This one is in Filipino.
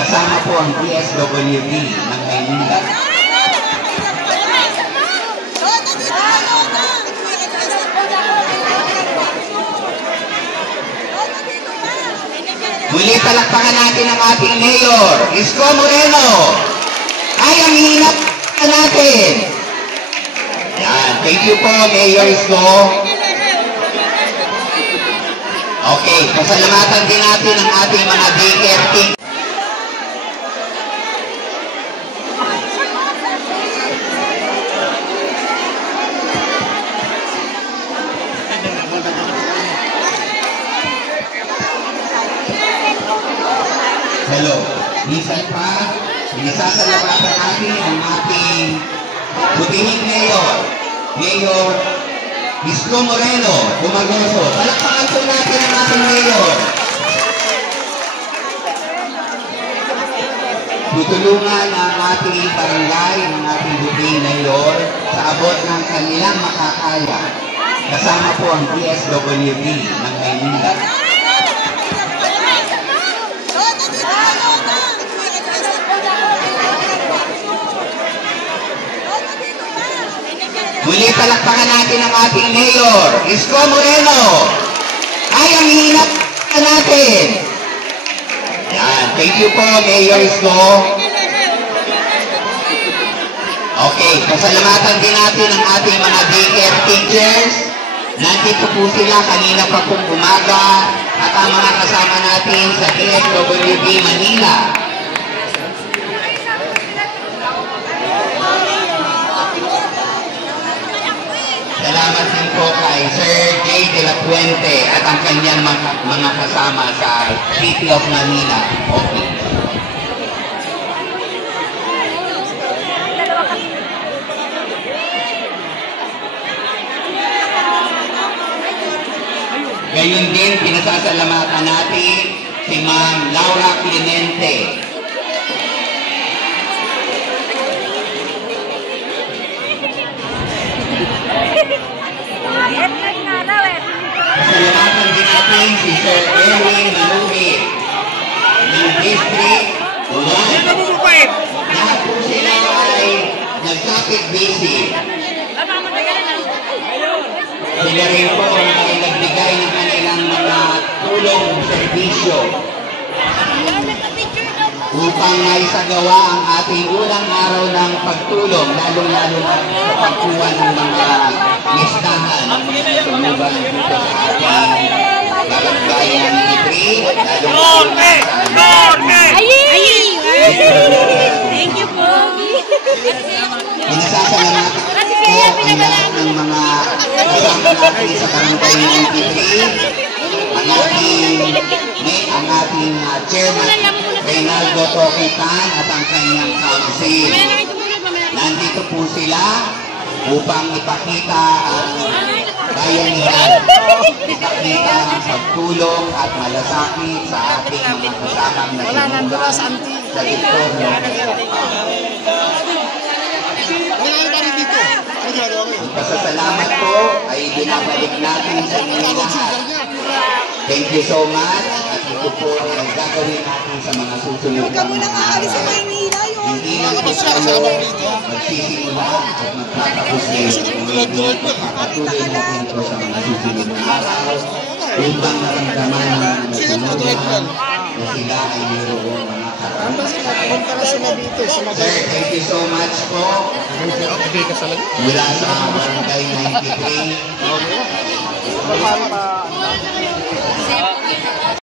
Kasama po ang DSWD ng Maynila. Muli palakpakan natin ang ating Mayor, Isko Moreno. Ay, ang hinap natin. Yan, thank you po, Mayor Isko. Okay, pasalamatan din natin ang ating mga daycare team. Hello, minsan pa, isasalamatan natin ang ating butihing Mayor, Mayor Isko Moreno, Bumagoso. Palakpakan po natin ang ating Mayor. Tutulungan ang ating barangay, ang ating butihing Mayor sa abot ng kanilang makakaya. Kasama po ang DSWD ng Maynila. Muli palakpakan natin ang ating Mayor, Isko Moreno. Ay, ang hinap natin. Yan, thank you po, Mayor Isko. Okay, pasalamatan din natin ang ating mga daycare teachers. Nandito po sila kanina pa pong umaga at ang mga kasama natin sa DSWD Manila. Salamat din po kay Sir Jay de la Puente at ang kanyang mga kasama sa City of Manila. Okay. Gayun din, pinasasalamatan natin si Ma'am Laura Clemente. Pasalamatan din natin si Sir Erwin Maluhit ng District 1. Lahat po sila ay nag-topic busy. Sila rin po ay nagbigay ng kanilang mga tulong serbisyo upang maisagawa ang ating unang araw ng pagtulong, lalong-lalo na sa pagkuha ng mga listahan ng mga tulugan dito sa ating barangay ng Itri, Thank you po. Pinasasalamatan po ang lahat ng mga kasama natin sa barangay ng Itri, ang ating chairman, Reynaldo Toquitan at ang kanyang council. Nandito po sila upang ipakita ang bayanihan, ipakita ang pagtulong at malasakit sa ating mga kasamang nasimulan sa teritoryo. Pasasalamat po ay binabalik natin sa inyo lahat. Thank you so much at ito po ang gagawin natin sa mga susunod na mga araw. Hindi lang po tayo magsisimula at magtatapos ngayon. Patuloy natin po sa mga susunod na araw upang naramdaman ng mga nasunugan na sila ay mayroong mga Sir, thank you so much po. Mula sa Barangay 93.